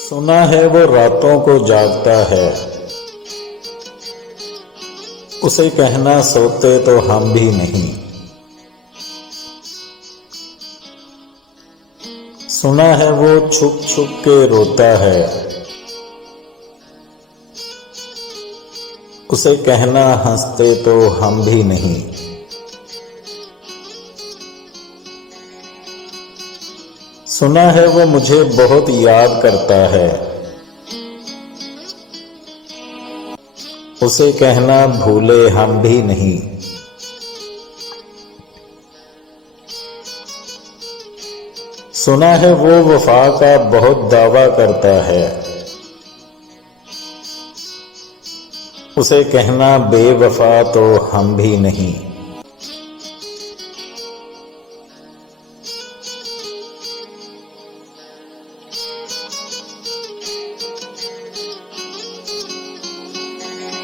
सुना है वो रातों को जागता है, उसे कहना सोते तो हम भी नहीं। सुना है वो छुप छुप के रोता है, उसे कहना हंसते तो हम भी नहीं। सुना है वो मुझे बहुत याद करता है, उसे कहना भूले हम भी नहीं। सुना है वो वफा का बहुत दावा करता है, उसे कहना बेवफा तो हम भी नहीं।